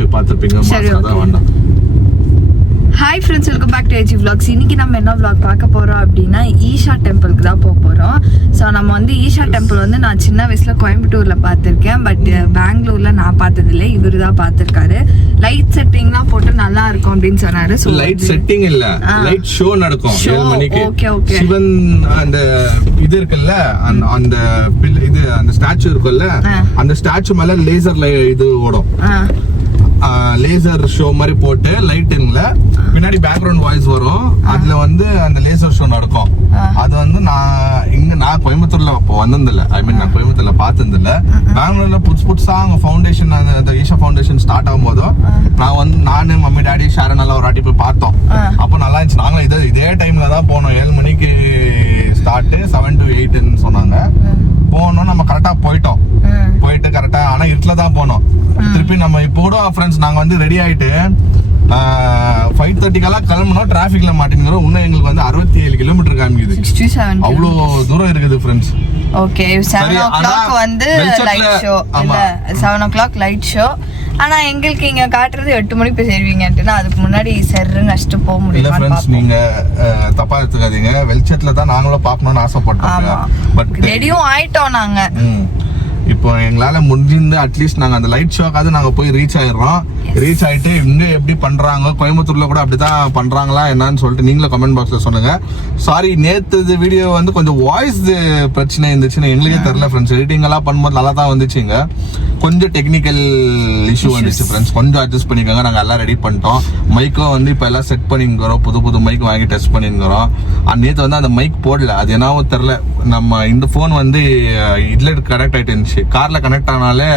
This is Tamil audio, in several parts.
போய் பார்த்துருப்பீங்க. அதான் வேண்டாம். Hi friends, welcome back to AG vlogs. இன்னைக்கு நம்ம என்ன vlog பார்க்க போகிறோம் அப்படின்னா ஈஷா டெம்பிளுக்கு தான் போக போகிறோம். ஸோ நம்ம வந்து ஈஷா டெம்பிள் வந்து நான் சின்ன வயசில் கோயம்புத்தூரில் பார்த்துருக்கேன். பட் பெங்களூரில் நான் பார்த்ததில்லை, இவர் தான் பார்த்துருக்காரு. லைட் செட்டிங்லாம் போட்டு நல்லா இருக்கும் அப்படின்னு சொன்னாரு. ஸோ லைட் செட்டிங் இல்ல, லைட் ஷோ நடக்கும் 7 மணிக்கு. ஓகே. சிவன் அந்த இது இருக்குல்ல, அந்த இது அந்த ஸ்டாச்சு இருக்குல்ல, அந்த ஸ்டாச்சு மேல லேசர்ல இது ஓடும். லேசர் ஷோ மாதிரி போட்டு லைட்டிங்ல பின்னாடி பேக்ரவுண்ட் வாய்ஸ் வரும். அதுல வந்து அந்த லேசர் ஷோ நடக்கும். அது வந்து நான் கோயம்புத்தூர்ல வந்ததில்ல, ஐ மீன் நான் கோயம்புத்தூர்ல பார்த்ததில்ல. பெங்களூர்ல புதுசா அங்க ஃபவுண்டேஷன், அந்த ஈஷா ஃபவுண்டேஷன் ஸ்டார்ட் ஆகும் போதும் நானு மம்மி டாடி ஷாரன் எல்லாம் ஒரு வாட்டி போய் பார்த்தோம். அப்போ நல்லா இருந்துச்சு. நாங்களும் இதே டைம்ல தான் போனோம். 7 மணிக்கு ஸ்டார்ட், 7 to 8 சொன்னாங்க. போனோம், நம்ம கரெக்டா போயிட்டு கரெக்டா, ஆனா இருட்டுல தான் போனோம். திருப்பி நம்ம இப்போ கூட ஃப்ரெண்ட்ஸ் நாங்க வந்து ரெடி ஆயிட்டு 5:30 கிளம்பணும். டிராபிக்ல மாட்டேங்கிறோம். இன்னும் எங்களுக்கு வந்து 67 கிலோமீட்டர் காமிக்குது. 67 அவ்வளோ தூரம் இருக்குது ஃப்ரெண்ட்ஸ். ஓகே, 7 o'clock வந்து லைட் ஷோ இல்ல, 7 o'clock லைட் ஷோ. ஆனா எங்களுக்கு இங்க காட்டுறது 8 மணிக்கு போய் சேருவீங்கன்னா அதுக்கு முன்னாடி சர்ன்னு அடிச்சுட்டு போக முடியல ஃப்ரெண்ட்ஸ். நீங்க தப்பா எடுத்துக்காதீங்க, வெளிச்சத்துல தான் நாங்களும் பார்க்கணும்னு ஆசைப்பட்டோம். பட் ரெடியும் ஆயிட்டோம் நாங்க. இப்போ எங்களால முடிஞ்சிருந்து அட்லீஸ்ட் நாங்க அந்த லைட் ஷோக்காவது நாங்க போய் ரீச் ஆயிட்டு இங்க எப்படி பண்றாங்க, கோயம்புத்தூர்ல கூட அப்படிதான் பண்றாங்களா என்னன்னு சொல்லிட்டு நீங்களும் கமெண்ட் பாக்ஸ்ல சொல்லுங்க. சாரி, நேத்து வீடியோ வந்து கொஞ்சம் வாய்ஸ் பிரச்சனை இருந்துச்சுன்னு எங்களுக்கே தெரியல ஃப்ரெண்ட்ஸ். எடிட்டிங் எல்லாம் பண்ணும்போது நல்லா தான் வந்துச்சுங்க. கொஞ்சம் டெக்னிக்கல் இஷ்யூ வந்துச்சு ஃப்ரெண்ட்ஸ். கொஞ்சம் அட்ஜஸ்ட் பண்ணிக்கோங்க. நாங்க எல்லாம் ரெடி பண்ணிட்டோம். மைக்கும் வந்து இப்ப எல்லாம் செட் பண்ணிக்கிறோம். புது மைக் வாங்கி டெஸ்ட் பண்ணிக்கிறோம். நேத்து வந்து அந்த மைக் போடல, அது என்னவோ தெரியல. நம்ம இந்த போன் வந்து இதுல கனெக்ட் ஆயிட்டு இருந்துச்சு. கார்ல கனெக்ட் ஆனாலே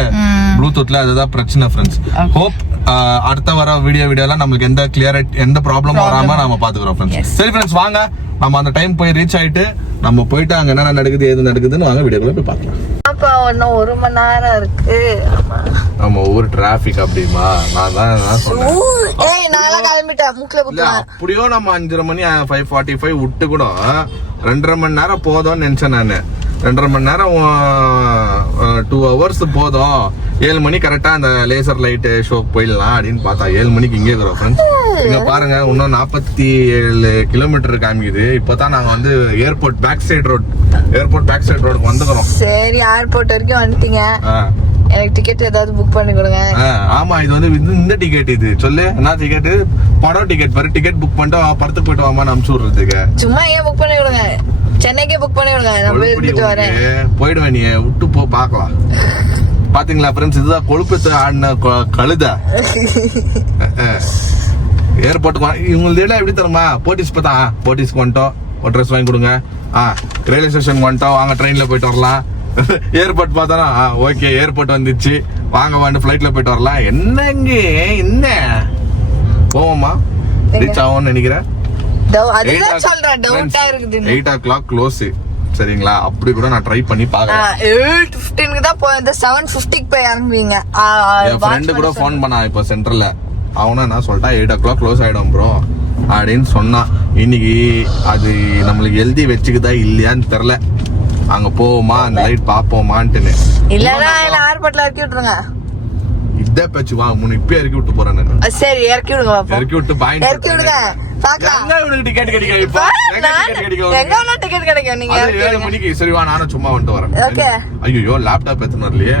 ப்ளூடூத்ல, அதுதான் பிரச்சனை ஃப்ரெண்ட்ஸ். ஹோப் அடுத்த வர வீடியோலாம் நம்மளுக்கு எந்த ப்ராப்ளமும் வராம நாம பாத்துக்கிறோம் ஃப்ரெண்ட்ஸ். சரி ஃப்ரெண்ட்ஸ், வாங்க நம்ம அந்த டைம் போய் ரீச் ஆயிட்டு நம்ம போயிட்டு அங்க என்ன நடக்குது ஏது நடக்குதுன்னு வாங்க வீடியோக்குள்ள போய் பார்க்கலாம். அப்ப இன்னும் 1 மணி நேரம் இருக்கு. ஆமா, ஒரு டிராபிக் அப்படிமா. நான் சொன்னேன், ஏய் நாளா கிளம்பிட்டேன் மூக்குல குத்துறேன். அப்படியோ நம்ம 5:30 மணி 5:45 விட்டு கூட 2.5 மணி நேரம் போதும்னு நினைச்சேன் நானு. 2.5 மணி நேரம் 2 hours போதும். 7 மணி கரெக்டா அந்த லேசர் லைட் ஷோ போயிடலாம் அப்படின்னு பார்த்தா 7 மணிக்கு இங்கே இருக்கிறோம் ஃப்ரெண்ட்ஸ். இங்க பாருங்க, இன்னும் 47 கிலோமீட்டர் காமிக்குது. இப்பதான் நாங்க வந்து ஏர்போர்ட் பேக் சைடு ரோடுக்கு வந்துக்கிறோம். சரி, ஏர்போர்ட் வரைக்கும் வந்துட்டீங்க. எனக்கு டிக்கெட் ஏதாவது புக் பண்ணி கொடுங்க. ஆமா, இது வந்து இந்த டிக்கெட், இது சொல்லு என்ன டிக்கெட்? படம் டிக்கெட் பாரு. டிக்கெட் புக் பண்ணிட்டு படத்துக்கு போயிட்டு வாமா அனுப்பிச்சு விடுறதுக்கு. சும்மா ஏன் புக் பண்ணி கொடுங்க, சென்னைக்கே புக் பண்ணி விடுங்க. நான் இருந்துட்டு வரேன். போயிடுவேன், நீ விட்டு போ பார்க்கலாம். பாத்தீங்களா ஃப்ரெண்ட்ஸ், இதுதான் கொழுப்பு ஆடின கழுத. ஏர்போர்ட்டுக்கு இவங்களுக்கு எல்லாம் எப்படி தருமா? போட்டிஸ்க்கு வந்துட்டோம், ஒரு ட்ரெஸ் வாங்கி கொடுங்க. ரயில்வே ஸ்டேஷன் வந்துட்டோம், வாங்க ட்ரெயின்ல போயிட்டு வரலாம். ஏர்போர்ட் பார்த்தோன்னா ஓகே, ஏர்போர்ட் வந்துச்சு, வாங்க ஃபிளைட்ல போயிட்டு வரலாம். என்ன போவோமா? ரீச் ஆகும்னு நினைக்கிறேன். 8 o'clock க்ளோஸ். சரிங்களா? அப்படி கூட நான் ட்ரை பண்ணி பாக்குறேன். 8:15 தான் போய் 7:50 போய் இறங்குவீங்க. என் ஃப்ரெண்டு கூட ஃபோன் பண்ணா இப்போ சென்டர்ல. அவனும் என்ன சொல்லிட்டா, 8 o'clock க்ளோஸ் ஆயிடும் ப்ரோ அப்படின்னு சொன்னான். இன்னைக்கு அது நம்மளுக்கு எழுதி வச்சுக்குதா இல்லையான்னு தெரியல. அங்க போவோமா, அந்த லைட் பாப்போமான்ட்டு. இல்லன்னா ஏர்போர்ட்ல இறக்கி விட்டுருங்க. இதே பேச்சு வா, முன்ன இப்ப இறக்கி விட்டு போறேன் நான். சரி, இறக்கி விடுங்க. இறக்கி விட்டு பாயிண்ட் இறக்கி விடுங்க. டிக்கெட் கிடைக்கும். 7 மணிக்கு. சரி வா, நானும் சும்மா வந்துட்டு வரேன். ஐயோ, லேப்டாப் எத்தனை வரலையே.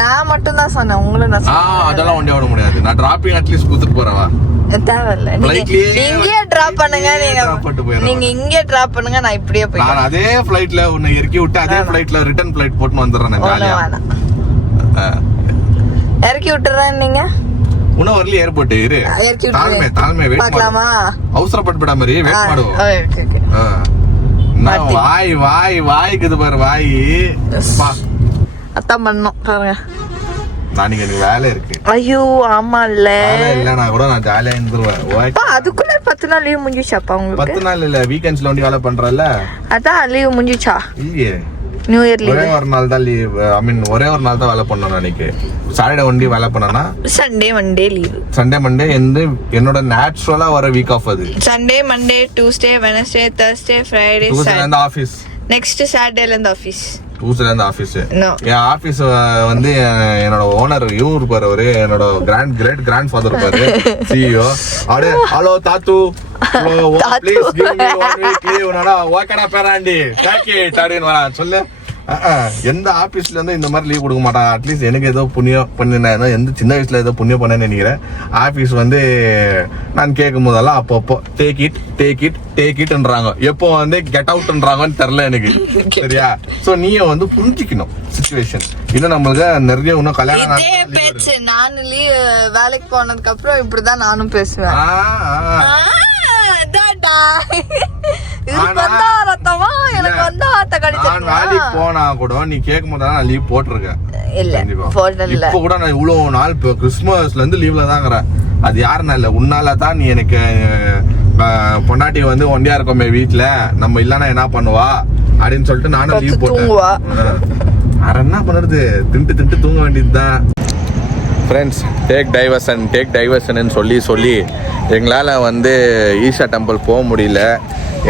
நான் மட்டும் தான் சொன்னேன், உங்களும் அதெல்லாம் ஒண்டே விட முடியாது. நான் டிராப்பிங் அட்லீஸ்ட் கொடுத்துட்டு போறவா. தேவையில்ல, இங்கேயே டிராப் பண்ணுங்க. நீங்க இங்கே டிராப் பண்ணுங்க, நான் இப்படியே போய் நான் அதே ஃபிளைட்ல உன்னை இறக்கி விட்டு அதே ஃபிளைட்ல ரிட்டர்ன் ஃபிளைட் போட்டு வந்துடுறேன். இறக்கி விட்டுறேன். நீங்க இன்னும் வரல ஏர்போர்ட். இரு, தாழ்மை வெயிட் பண்ணலாமா? அவசரப்பட்டுடா மாதிரி வெயிட் பண்ணுவோம். வாய்க்குது பாரு, வாய் அதான் பண்ணோம் பாருங்க. நாளைக்கு எனக்கு வேலை இருக்கு. ஐயோ ஆமா, இல்லனா கூட நான் ஜாலியா இருந்துருவேன். அதுக்குள்ள 10 நாள் லீவ் முடிஞ்சிச்சாப்பா உங்களுக்கு? 10 நாள் இல்ல, வீக்கெண்ட்ஸ்ல வந்து வேலை பண்றல. அதான் லீவ் முடிஞ்சிச்சா? இல்லையே, நியூ இயர் லீவ் ஒரே ஒரு நாள் தான் லீவ். ஐ மீன் ஒரே ஒரு நாள் தான் வேலை பண்ணணும். அன்னைக்கு சாட்டர்டே ஒன்லி வேலை பண்ணனா, Sunday Monday leave. Sunday Monday என்னோட நேச்சுரலா வர வீக் ஆஃப். அது Sunday Monday Tuesday Wednesday Thursday Friday Saturday office. Next சாட்டர்டேல இருந்து ஆபீஸ். டூஸ்டேல இருந்து ஆபீஸ். No. என் ஆபீஸ் வந்து என்னோட ஓனர் இவரு இருப்பாரு, அவரு என்னோட கிரேட் கிராண்ட் ஃபாதர் இருப்பாரு, சிஇஓ. அப்படியே hello Tattva, please give me 1 week leave. ஓகேடா பேராண்டி டேக் இட் அப்படின்னு வரான். சொல்லு எந்த ஆபீஸ்ல இருந்து இந்த மாதிரி லீவ் கொடுக்க மாட்டான். அட்லீஸ்ட் எனக்கு ஏதோ புண்ணியம் பண்ணினேன், எந்த சின்ன வயசுல ஏதோ புண்ணியம் பண்ணேன்னு நினைக்கிறேன். ஆபீஸ் வந்து நான் கேட்கும் போதெல்லாம் அப்பப்போ டேக் இட்ன்றாங்க, எப்போ வந்து கெட் அவுட்ன்றாங்கன்னு தெரியல எனக்கு. சரியா? சோ நீங்க வந்து புரிஞ்சுக்கணும் சிச்சுவேஷன். இன்னும் நம்மளுக்கு நிறைய இன்னும் கல்யாணம் பேச்சு. நானும் வேலைக்கு போனதுக்கு அப்புறம் இப்படிதான் நானும் பேசுவேன். வேலைக்கு போனா கூட நீ கேட்கும் போது நான் லீவ் போட்டிருக்கேன். இப்ப கூட நான் இவ்வளவு நாள் கிறிஸ்துமஸ்ல இருந்து லீவ்ல தான் இருக்கிறேன். அது யாருன்னா இல்ல, உன்னால தான் நீ எனக்கு பொண்டாட்டி வந்து ஒண்டியா இருக்கோமே வீட்டுல, நம்ம இல்லன்னா என்ன பண்ணுவா அப்படின்னு சொல்லிட்டு நானும் லீவ் போட்டேன். வேற என்ன பண்ணுறது, திண்டு தூங்க வேண்டியதுதான். ஃப்ரெண்ட்ஸ், டேக் டைவர்ஷன் சொல்லி எங்களால் வந்து ஈஷா டெம்பிள் போக முடியல.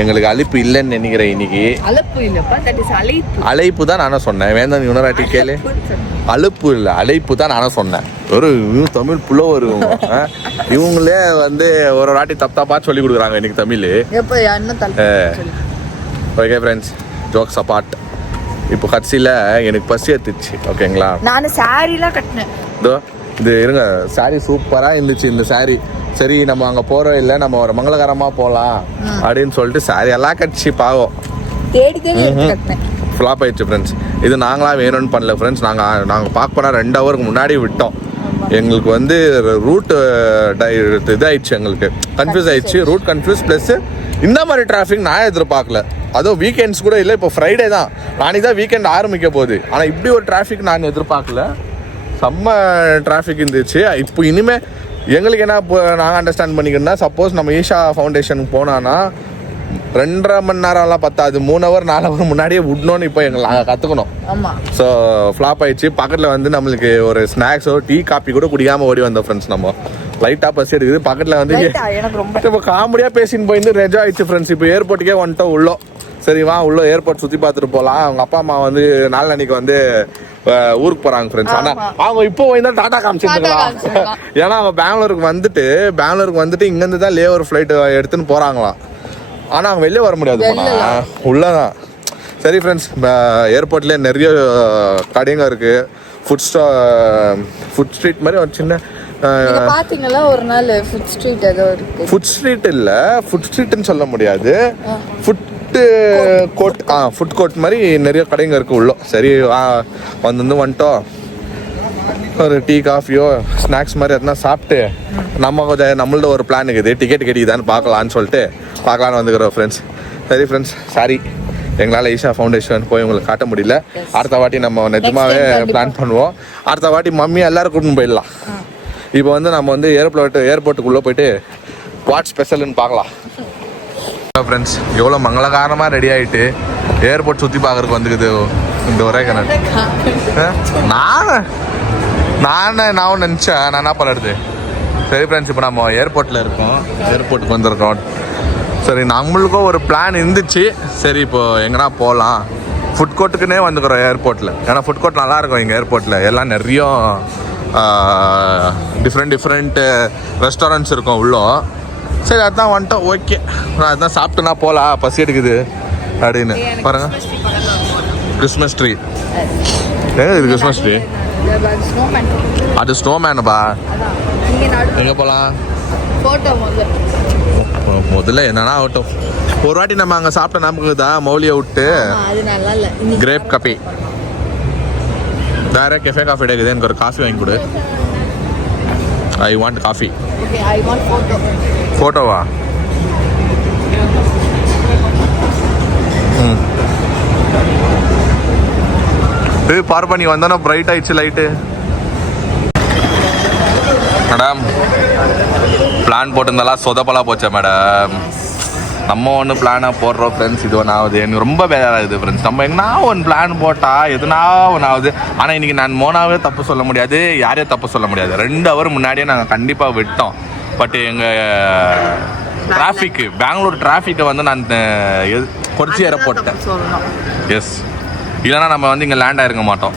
எங்களுக்கு அழைப்பு இல்லைன்னு நினைக்கிறேன் இன்னைக்கு. அழைப்பு தான் நானும் சொன்னேன். வேண்டாம் இன்னொரு கேளு. அழைப்பு இல்லை, அழைப்பு தான் நானும் சொன்னேன். ஒரு தமிழ் புள்ள வருவோம். இவங்களே வந்து ஒரு வாட்டி தப்பா சொல்லி கொடுக்குறாங்க எனக்கு Tamil. Okay friends, jokes apart. இப்போ கட்சியில் எனக்கு பசி எடுத்துச்சு. ஓகேங்களா? நான் சாரிலாம் கட்டினேன். இதோ இது இருங்க, சாரி சூப்பராக இருந்துச்சு இந்த சாரி. சரி நம்ம அங்கே போகிறோம் இல்லை, நம்ம ஒரு மங்களகரமாக போகலாம் அப்படின்னு சொல்லிட்டு சாரி எல்லாம் கட்சி பாவம் ஃப்ளாப் ஆயிடுச்சு ஃப்ரெண்ட்ஸ். இது நாங்களாம் வேணும்னு பண்ணல ஃப்ரெண்ட்ஸ். நாங்கள் பார்க்க போனால் 2 ஹவருக்கு முன்னாடி விட்டோம். எங்களுக்கு வந்து ரூட்டு இதாகிடுச்சு, எங்களுக்கு கன்ஃபியூஸ் ஆயிடுச்சு. ரூட் கன்ஃபியூஸ் ப்ளஸ் இந்த மாதிரி டிராஃபிக் நான் எதிர்பார்க்கல. அதுவும் வீக்கெண்ட்ஸ் கூட இல்லை, இப்போ ஃப்ரைடே தான், நாளைக்கு தான் வீக்கெண்ட் ஆரம்பிக்க போகுது. ஆனால் இப்படி ஒரு டிராஃபிக் நான் எதிர்பார்க்கல. செம்ம டிராஃபிக் இருந்துச்சு. இப்போ இனிமேல் எங்களுக்கு என்ன நாங்கள் அண்டர்ஸ்டாண்ட் பண்ணிக்கணும்னா, சப்போஸ் நம்ம ஈஷா ஃபவுண்டேஷனுக்கு போனான்னா 2.5 மணி நேரம்லாம் பத்தாது, 3 ஹவர் 4 ஹவர் முன்னாடியே விடணும்னு இப்போ நாங்கள் கற்றுக்கணும். ஸோ ஃப்ளாப் ஆயிடுச்சு. பக்கத்தில் வந்து நம்மளுக்கு ஒரு ஸ்நாக்ஸோ டீ காப்பி கூட குடிக்காமல் ஓடி வந்தோம் ஃப்ரெண்ட்ஸ். நம்ம லைட்டாக பசி எடுக்குது. பக்கத்தில் வந்து இப்போ காமெடியாக பேசின்னு போயிருந்து ரெஜா ஆயிடுச்சு ஃப்ரெண்ட்ஸ். இப்போ ஏர்போர்ட்டுக்கே வந்துட்டோம் உள்ளோ. சரி வா உள்ளே ஏர்போர்ட் சுற்றி பார்த்துட்டு போகலாம். அவங்க அப்பா அம்மா வந்து நாளன்னைக்கு வந்து ஊருக்கு போகிறாங்க ஃப்ரெண்ட்ஸ். ஆனால் அவங்க இப்போ வந்து டாடா காமிச்சிருக்கலாம். ஏன்னா அவங்க பெங்களூருக்கு வந்துட்டு இங்கேருந்து தான் லேவர் ஃப்ளைட் எடுத்துன்னு போகிறாங்களாம். ஆனால் அவங்க வெளியே வர முடியாது, உள்ளதான். சரி ஃப்ரெண்ட்ஸ், ஏர்போர்ட்லேயே நிறைய கடைங்க இருக்குது. ஃபுட் ஸ்ட்ரீட் மாதிரி ஒரு சின்ன பாத்தீங்களா ஒரு நாள் ஃபுட் ஸ்ட்ரீட் ஏதோ இருக்கு. ஃபுட் ஸ்ட்ரீட் இல்ல, ஃபுட் ஸ்ட்ரீட்னு சொல்ல முடியாது, ஃபுட் கோர்ட் மாதிரி நிறைய கடைங்க இருக்கு உள்ள. சரி வந்துட்டோம். ஒரு டீ காஃபியோ ஸ்நாக்ஸ் மாதிரி எதனா சாப்பிட்டு நம்ம கொஞ்சம் நம்மள்ட ஒரு பிளான் இருக்குது, டிக்கெட் கிடைக்குதான்னு பார்க்கலான்னு வந்துக்கிறோம் ஃப்ரெண்ட்ஸ். சரி ஃப்ரெண்ட்ஸ், சாரி எங்களால் ஈஷா ஃபவுண்டேஷன் போய் உங்களுக்கு காட்ட முடியல. அடுத்த வாட்டி நம்ம நிஜமாவே பிளான் பண்ணுவோம். அடுத்த வாட்டி மம்மி எல்லாரும் கூட்டின்னு போயிடலாம். இப்போ வந்து நம்ம வந்து ஏர்போர்ட்டுக்குள்ளே போயிட்டு வாட் ஸ்பெஷல்னு பார்க்கலாம். ஃப்ரெண்ட்ஸ், எவ்வளோ மங்களகாரமாக ரெடி ஆகிட்டு ஏர்போர்ட் சுற்றி பார்க்குறதுக்கு வந்துக்குது இந்த ஒரே கணக்கு. நான் நினச்சேன், நான் என்ன பண்ணுறது. சரி ஃப்ரெண்ட்ஸ், இப்போ நம்ம ஏர்போர்ட்டுக்கு வந்திருக்கோம். சரி, நம்மளுக்கும் ஒரு பிளான் இருந்துச்சு. சரி இப்போ எங்கன்னா போகலாம். ஃபுட் கோர்ட்டுக்குன்னே வந்துக்கிறோம் ஏர்போர்ட்டில். ஏன்னா ஃபுட் கோர்ட் நல்லாயிருக்கும் எங்கள் ஏர்போர்ட்டில். எல்லாம் நிறைய டிஃப்ரெண்ட் ரெஸ்டாரண்ட்ஸ் இருக்கும் உள்ளோ. சரி அதுதான் வந்துட்டோம். ஓகே, நான் அதுதான் சாப்பிட்டுனா போகலாம், பசி எடுக்குது அப்படின்னு பாருங்க. கிறிஸ்மஸ் ட்ரீ இது கிறிஸ்மஸ் ட்ரீ, அது ஸ்னோமேனுப்பா. எங்கே போகலாம்? முதல்ல என்னன்னா ஆகட்டும். ஒரு வாட்டி நம்ம அங்கே சாப்பிட்ட நமக்குதா மௌலியை விட்டு கிரேப் காஃபி, வேற கெஃபே காஃபி இருக்குது. எனக்கு ஒரு காஃபி வாங்கி கொடு. I want coffee. ஃபோட்டோவா? பாரு பண்ணி வந்தோன்னா பிரைட் ஆயிடுச்சு லைட்டு. மேடம், பிளான் போட்டிருந்தாலாம் சொதப்பலாக போச்சா மேடம்? நம்ம ஒன்று பிளானாக போடுறோம் ஃப்ரெண்ட்ஸ், இது ஒன்று ஆகுது. எனக்கு ரொம்ப பேராகுது ஃப்ரெண்ட்ஸ். நம்ம எங்கன்னா ஒன்று பிளான் போட்டால் எதுனா ஒன்று ஆகுது. ஆனால் இன்றைக்கி நான் மோனாவே தப்பு சொல்ல முடியாது, யாரையும் தப்பு சொல்ல முடியாது. 2 ஹவர் முன்னாடியே நாங்கள் கண்டிப்பாக விட்டோம். பட் எங்கள் டிராஃபிக் பெங்களூர் டிராஃபிக்கை வந்து நான் கொறிச்சி ஏற போட்டேன். சொல்லணும். எஸ், இல்லைன்னா நம்ம வந்து இங்கே லேண்ட் ஆயிருக்க மாட்டோம்.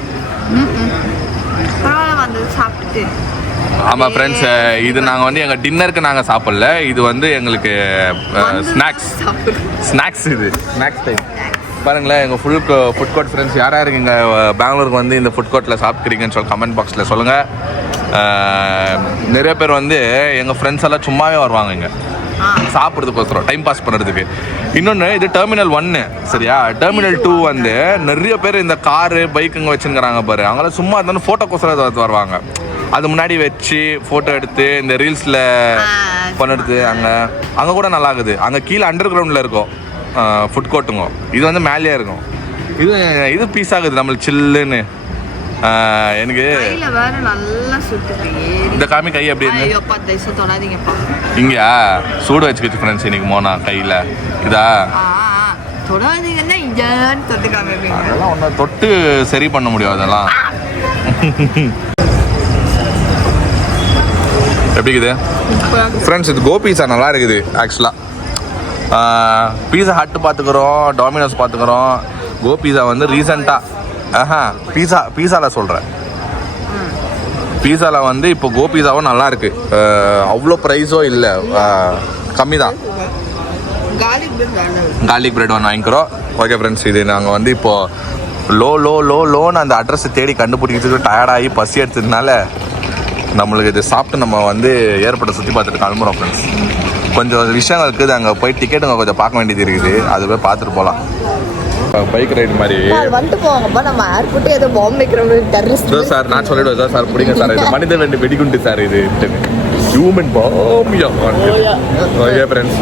பரவாயில்ல, வந்து சாப்பிட்டுட்டு. ஆமாம் ஃப்ரெண்ட்ஸ், இது நாங்கள் வந்து எங்கள் டின்னருக்கு நாங்கள் சாப்பிடல, இது வந்து எங்களுக்கு ஸ்நாக்ஸ் இது ஸ்நாக்ஸ் டைம். பாருங்களேன், எங்கள் ஃபுட் கோர்ட் ஃப்ரெண்ட்ஸ் யாராக இருக்கீங்க பெங்களூருக்கு வந்து இந்த ஃபுட் கோர்ட்டில் சாப்பிட்றீங்கன்னு சொல்லி கமெண்ட் பாக்ஸில் சொல்லுங்கள். நிறைய பேர் வந்து எங்கள் ஃப்ரெண்ட்ஸ் எல்லாம் சும்மாவே வருவாங்க இங்கே சாப்பிட்றதுக்கோசரம், டைம் பாஸ் பண்ணுறதுக்கு. இன்னொன்று, இது டெர்மினல் 1 சரியா. டெர்மினல் 2 வந்து நிறைய பேர் இந்த காரு பைக்குங்க வச்சுருக்கிறாங்க பாரு, அவங்களாம் சும்மா இருந்தாலும் ஃபோட்டோக்கோசரம் வருவாங்க. அது முன்னாடி வச்சு ஃபோட்டோ எடுத்து இந்த ரீல்ஸில் பண்ணுறது. அங்கே கூட நல்லா இருக்குது. அங்கே கீழே அண்டர் கிரவுண்டில் இருக்கும் ஃபுட் கோர்ட்டுங்க. இது வந்து மேலேயே இருக்கும். இது பீஸ் ஆகுது நம்மளுக்கு சில்லுன்னு. எனக்கு இந்த காமி கை அப்படி இங்கயா சூடு வச்சுக்கிச்சு ஃப்ரெண்ட்ஸ். இன்னைக்கு மோனா கையில் இதா அதெல்லாம் ஒன்றும் தொட்டு சரி பண்ண முடியும். அதெல்லாம் எப்படி இருக்குது ஃப்ரெண்ட்ஸ்? இது கோபீஸா நல்லா இருக்குது ஆக்சுவலாக. பீஸா ஹட் பார்த்துக்குறோம், டாமினோஸ் பார்த்துக்குறோம். கோபீஸா வந்து ரீசெண்டாக பீஸாவில் சொல்கிறேன். பீஸாவில் வந்து இப்போ கோபீஸாவும் நல்லா இருக்கு. அவ்வளோ ப்ரைஸோ இல்லை, கம்மி தான். கார்லிக் பிரெட் ஒன்று வாங்கிக்கிறோம். ஓகே ஃப்ரெண்ட்ஸ், இது நாங்கள் வந்து இப்போது லோன்னு அந்த அட்ரஸை தேடி கண்டுபிடிக்கிறதுக்கு டயர்டாகி பசி எடுத்ததுனால நம்மளுக்கு இது சாப்பிட்டு நம்ம வந்து ஏற்பட்ட சுற்றி பார்த்துட்டு கிளம்புறோம் ஃப்ரெண்ட்ஸ். கொஞ்சம் விஷயங்கள் இருக்குது, அங்கே போய் டிக்கெட்டுங்க கொஞ்சம் பார்க்க வேண்டியது இருக்குது, அது போய் பார்த்துட்டு போகலாம். பைக் ரைடு மாதிரி வந்துட்டு போவாங்கப்பா. நம்ம ஏர்போர்ட்டே ஏதோ பாம்பு வைக்கிற சார் நான் சொல்லிவிடுவேன் சார் பிடிங்க சார், இது மனித வேண்டி வெடிகுண்டு சார், இது ஹியூமன் பாம்பியா. ஓகே ஃப்ரெண்ட்ஸ்,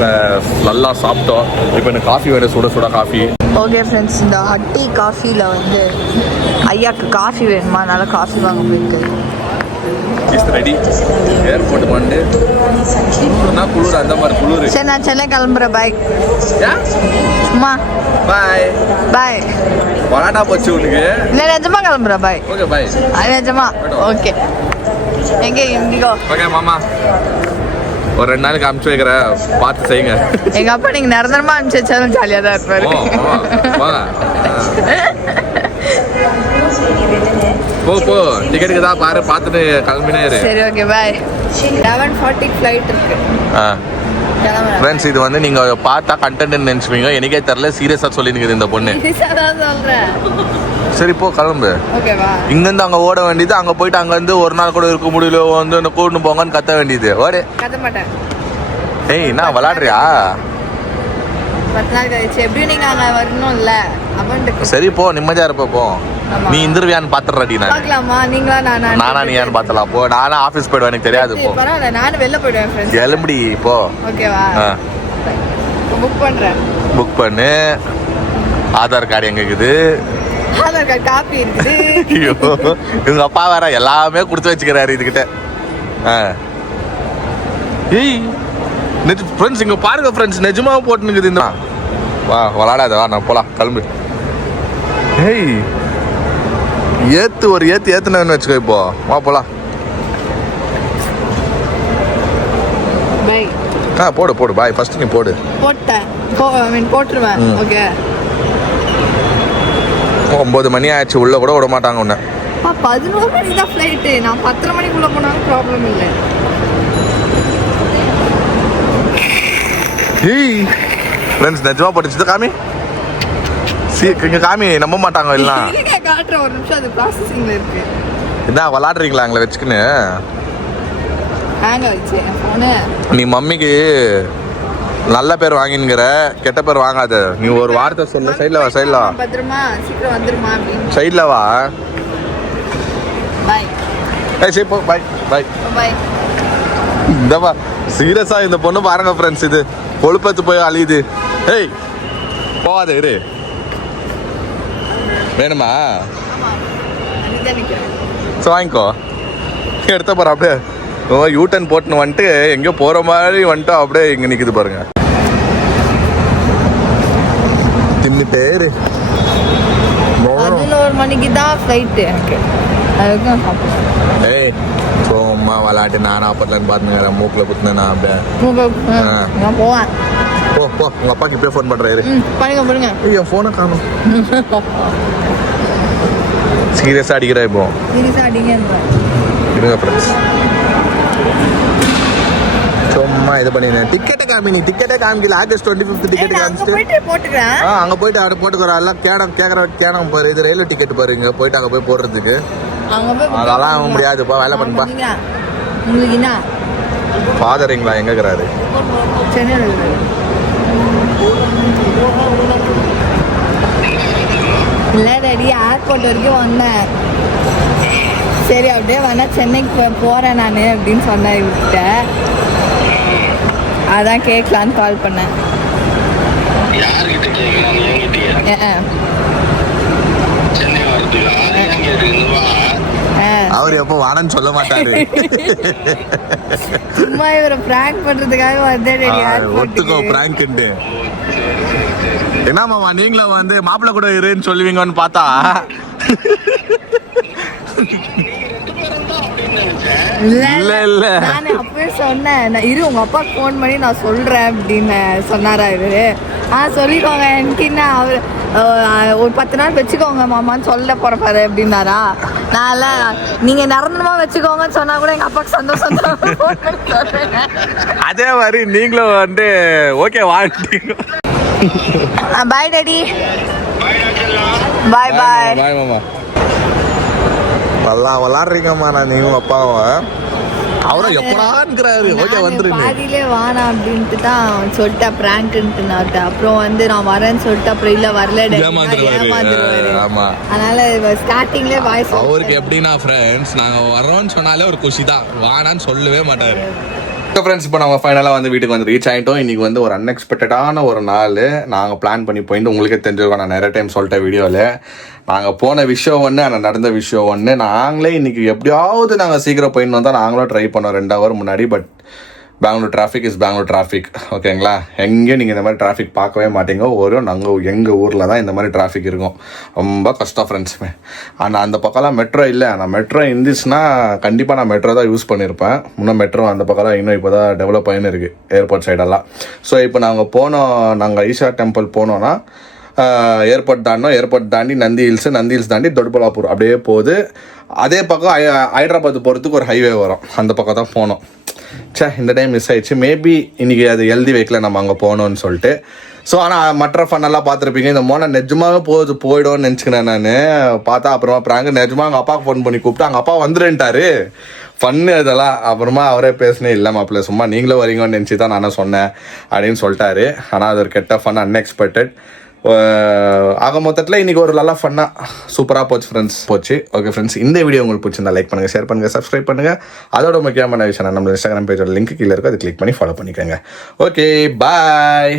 நல்லா சாப்பிட்டோம். இப்போ எனக்கு காஃபி வேணும், சுட காஃபி. ஓகே ஃப்ரெண்ட்ஸ், இந்த ஹட்டி காஃபியில் வந்து ஐயாக்கு காஃபி வேணுமா, அதனால காஃபி வாங்க போயிருக்கு. Is ready. ஏர்போர்ட் வந்து குளிர், அந்த மாதிரி குளிர். சரி, நான் சென்னை கிளம்புறேன். பாய். சும்மா பாய் பாய். வராடா போச்சு உனக்கு? இல்லை, நிஜமா கிளம்புறேன். பாய். Okay bye. நிஜமா. ஓகே. எங்கே இண்டிகோ? ஓகே மாமா, ஒரு 2 நாளைக்கு அனுப்பிச்சு வைக்கிறேன், பார்த்து செய்யுங்க. எங்க அப்பா நீங்க நிரந்தரமா அனுப்பிச்சு வச்சாலும் ஜாலியா தான் இருப்பாரு. போ டிக்கெட்டுக்கு தான் பாரு, பார்த்துட்டு கிளம்பினே இரு. சரி, ஓகே பாய். 11:40 ஃப்ளைட் இருக்கு. ஃப்ரெண்ட்ஸ், இது வந்து நீங்க பார்த்தா கண்டென்ட் நினைச்சுப்பீங்க, எனக்கே தெரியல, சீரியஸா சொல்லினுக்குது இந்த பொண்ணு. சரி போ கிளம்பு. ஓகேவா? இங்கேருந்து அங்கே ஓட வேண்டியது, அங்கே போயிட்டு அங்கேருந்து ஒரு நாள் கூட இருக்க முடியல, வந்து என்ன கூட்டின்னு போங்கன்னு கத்த வேண்டியது. ஓடு. கத்த மாட்டேன். ஏய், என்ன விளாடுறியா? 10 நாள் கழிச்சு எப்படியும் நீங்க அங்கே வரணும் இல்லை? சரி போ, நிம்மதியா இருப்ப போ. நீ இந்திரவியான்னு பாத்துறடி. பார்க்கலாமா? நீங்களா நானா நீயான்னு பார்த்தலாம். போ, நானா ஆஃபீஸ் போயிடுவேன், எனக்கு தெரியாது. போ பரவாயில்ல, நானும் வெளில போயிடுவேன். கிளம்புடி போ. ஓகேவா? புக் பண்றேன். புக் பண்ணு. ஆதார் கார்டு எங்க இருக்குது? ஆதார் கார்டு காப்பி இருக்குது. ஐயோ, இவங்க அப்பா வேற எல்லாமே கொடுத்து வச்சுக்கிறாரு இதுகிட்ட. ஏய் ஃப்ரெண்ட்ஸ், இங்க பாருங்க ஃப்ரெண்ட்ஸ், நிஜமாவே போட்டுனுக்குது. இந்த வா விளாடாத, வா நான் போலாம், கிளம்பு. ஏய், ஒரு ஏத்துனு வச்சுக்கோ. இப்போ வா போலாம். பை. போடு பாய். ஃபர்ஸ்ட் நீ போடு. போட்டுருவேன். ஓகே. 9 மணி ஆயிடுச்சு, உள்ள கூட விட மாட்டாங்க உன்ன. 11 மணிக்கு தான் ஃப்ளைட்டு. நான் 10:30 மணிக்குள்ள போனாலும் ப்ராப்ளம் இல்லை. ஏய் ஃப்ரெண்ட்ஸ், நிஜமா போட்டுச்சு. காமி இங்க காமி, நம்ப மாட்டாங்க எல்லாம். காட்டுற ஒரு நிமிஷம், அது ப்ராசஸிங்ல இருக்கு. என்ன விளாடுறீங்களா அங்கே வச்சுக்கின்னு? நீ மம்மிக்கு நல்ல பேர் வாங்கினுங்கிற, கெட்ட பேர் வாங்காத. நீ ஒரு வார்த்தை சொல்லு. சைட்ல வா, சைட்ல வா. பத்திரமா சீக்கிரம் வந்துருமா அப்படின்னு. சைட்ல வா. பை. சரி போ, பை பை பை. இந்த வா, சீரியஸா இந்த பொண்ணு பாருங்க ஃப்ரெண்ட்ஸ், இது கொழுப்பத்து போய் அழியுது. ஏய் போவாத, இரு. வேணுமா? ஸோ வாங்கிக்கோ. எடுத்த பாரு, அப்படியே யூட்டன் போட்டுன்னு வந்துட்டு எங்கேயோ போகிற மாதிரி வந்துட்டு அப்படியே இங்கே நிற்குது பாருங்க. தின்னுட்டே இரு. 11 மணிக்கு தான் ஃப்ளைட்டு எனக்கு. அதுக்கும் ஏய் சும்மா விளாட்டு நானும் அப்பத்துலன்னு பார்த்துக்கிறேன் மூக்கில் குத்துனேன் நான் அப்படியே நான் போவேன். போ உங்க அப்பாக்கு இப்பயே ஃபோன் பண்றாரு. பண்ணுங்க என் ஃபோனை காணும். சீரியஸா அடிக்கிறா இப்போ. சீரியஸா அடிங்க இருங்க ஃப்ரெண்ட்ஸ், சும்மா இது பண்ணினேன். டிக்கெட்டை காமி, நீ டிக்கெட்டே காமிக்கல. ஆகஸ்ட் 25 டிக்கெட் காமிச்சிட்டு போட்டுக்கிறேன். அங்க போயிட்டு ஆடு போட்டுக்கிறோம். எல்லாம் கேட்கறோம் பாரு. இது ரயில்வே டிக்கெட் பாரு. இங்க போயிட்டு அங்க போய் போடுறதுக்கு அதெல்லாம் முடியாதுப்பா. வேலை பண்ணுப்பா. உங்களுக்கு என்ன ஃபாதரிங்களா எங்க இருக்கிறாரு? சென்னையில் இல்லை ரெடி ஏர்போர்ட் வரைக்கும் வந்தேன். சரி அப்படியே வேணா சென்னைக்கு போகிறேன் நான் அப்படின்னு சொன்னேன் இவர்கிட்ட. அதான் கேட்கலான்னு கால் பண்ணேன். அவர் எப்போ வாடன்னு சொல்ல மாட்டாரு. சும்மா இவரை பிராங்க் பண்றதுக்காக வந்தேன். ஒத்துக்கோ பிராங்க்ன்ட்டு. என்ன மாமா நீங்களும் வந்து மாப்பிள்ளை கூட இருன்னு சொல்லுவீங்கன்னு பார்த்தா இல்ல நான் அப்பவே சொன்னேன், இரு உங்க அப்பா போன் பண்ணி நான் சொல்றேன் அப்படின்னு சொன்னாரா இவரு. சொல்லிக்கோங்க எனக்கு என்ன அவரு ஒரு 10 நாள் வச்சுக்கோங்க மாமான்னு சொல்ல போறப்பாரு அப்படின்னாரா. நான் நீங்க நிரந்தரமா வச்சுக்கோங்கன்னு சொன்னா கூட எங்க அப்பாவுக்கு சந்தோஷம் தான். அதே மாதிரி நீங்களும் வந்து ஓகே வாங்கிட்டீங்க. Bye daddy. பாய் பாய் பாய் மாமா. விளாடுறீங்கம்மா நான் நீங்களும் அப்பாவும். அவரும் எப்படான்றாரு. ஓகே வந்துருங்க. பாதியிலே வானா அப்படின்ட்டு தான் சொல்லிட்டேன் பிராங்க்ன்ட்டு. அப்புறம் வந்து நான் வரேன்னு சொல்லிட்டு அப்புறம் இல்ல வரல ஏமாந்துருவாரு. ஆமா, அதனால ஸ்டார்டிங்லேயே வாய்ஸ் அவருக்கு எப்படின்னா ஃப்ரெண்ட்ஸ் நாங்க வரோம்னு சொன்னாலே ஒரு குஷி தான், வானான்னு சொல்லவே மாட்டாரு. ஃப்ரெண்ட்ஸ் இப்போ நம்ம ஃபைனலாக வந்து வீட்டுக்கு வந்து ரீச் ஆகிட்டோம். இன்றைக்கி வந்து ஒரு அன்எக்ஸ்பெக்டடான ஒரு நாள். நாங்கள் பிளான் பண்ணி போயிட்டு உங்களுக்கே தெரிஞ்சிருக்கோம். நான் நிறைய டைம் சொல்லிட்டேன் வீடியோவில். நாங்கள் போன விஷயம் ஒன்று, ஆனால் நடந்த விஷயம் ஒன்று. நாங்களே இன்றைக்கி எப்படியாவது நாங்கள் சீக்கிரம் போயின்னு வந்தால் நாங்களும் ட்ரை பண்ணோம் 2 ஹவர் முன்னாடி. But Bangalore traffic is Bangalore traffic. ஓகேங்களா, எங்கேயும் நீங்கள் இந்த மாதிரி டிராஃபிக் பார்க்கவே மாட்டீங்க. எங்கள் ஊரில் தான் இந்த மாதிரி டிராஃபிக் இருக்கும். ரொம்ப கஷ்டம் ஃப்ரெண்ட்ஸுமே. ஆனால் அந்த பக்கம்லாம் மெட்ரோ இல்லை. நான் மெட்ரோ இருந்துச்சுன்னா கண்டிப்பாக நான் மெட்ரோ தான் யூஸ் பண்ணியிருப்பேன். இன்னும் மெட்ரோ அந்த பக்கம் தான் இன்னும் இப்போ தான் டெவலப் ஆகின்னு இருக்குது ஏர்போர்ட் சைடெல்லாம். ஸோ இப்போ நாங்கள் ஈஷா டெம்பிள் போனோன்னா ஏர்போர்ட் தாண்டோம். ஏர்போர்ட் தாண்டி நந்தி ஹில்ஸ் தாண்டி தொடுபலாப்பூர் அப்படியே போகுது. அதே பக்கம் ஹைதராபாத் போகிறதுக்கு ஒரு ஹைவே வரும். அந்த பக்கம் தான் போனோம். இந்த டைம் மிஸ் ஆயிடுச்சு. மேபி இன்றைக்கி அது எழுதி வைக்கல நம்ம அங்கே போகணுன்னு சொல்லிட்டு. ஸோ ஆனால் மற்ற ஃபன்னெல்லாம் பார்த்துருப்பீங்க. இந்த மோனை நிஜமாக போயிடும்னு நினச்சிக்கினேன் நான். பார்த்தா அப்புறமா பிராங்க் நிஜமாக அவங்க அப்பாவுக்கு ஃபோன் பண்ணி கூப்பிட்டு அங்கே அப்பா வந்துருன்ட்டாரு. ஃபன்னு அதெல்லாம். அப்புறமா அவரே பேசினே இல்லை மாப்பிள்ள சும்மா நீங்களும் வரீங்கன்னு நினச்சி தான் நானும் சொன்னேன் அப்படின்னு சொல்லிட்டாரு. ஆனால் அது ஒரு கெட்ட ஃபன், அன்எக்ஸ்பெக்டட். ஆக மொத்தத்தில் இன்றைக்கி ஒரு நல்லா ஃபன்னாக சூப்பராக போச்சு. ஓகே ஃப்ரெண்ட்ஸ், இந்த வீடியோ உங்களுக்கு பிடிச்சிருந்தா லைக் பண்ணுங்கள், ஷேர் பண்ணுங்கள், சப்ஸ்கிரைப் பண்ணுங்கள். அதோட முக்கியமான விஷயம் நம்ம இன்ஸ்டாகிராம் பேஜோட லிங்க் கீழே இருக்கும். அதை கிளிக் பண்ணி ஃபாலோ பண்ணிக்கோங்க. Okay bye.